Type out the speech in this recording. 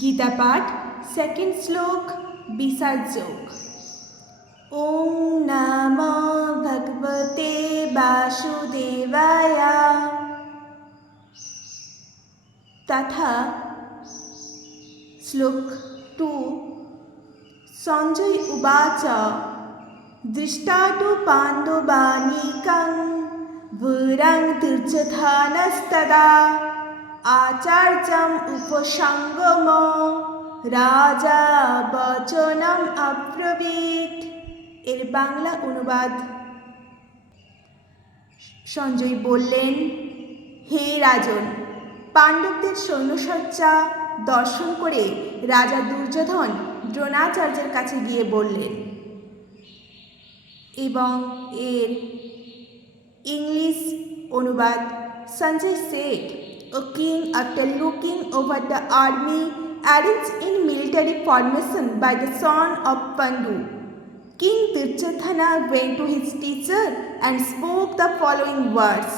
गीता पाठ सेकंड श्लोक विसर्ग जोग। ओम नमो भगवते वासुदेवाय। तथा श्लोक 2 संजय उवाच दृष्टातु पाण्डवानीकं भूरं तीर्थधानस्तदा आचार्यम् उपसंगमो राजा वचनम अब्रवीत। এর বাংলা অনুবাদ। সঞ্জয় বললেন, হে রাজন, পাণ্ডবদের সৈন্যসজ্জা দর্শন করে রাজা দুর্যোধন দ্রোণাচার্যের কাছে গিয়ে বললেন। এবং এর ইংলিশ অনুবাদ। Sanjay said, "O king, after looking over the army arranged in military formation by the son of Pandu, King Duryodhana went to his teacher and spoke the following words.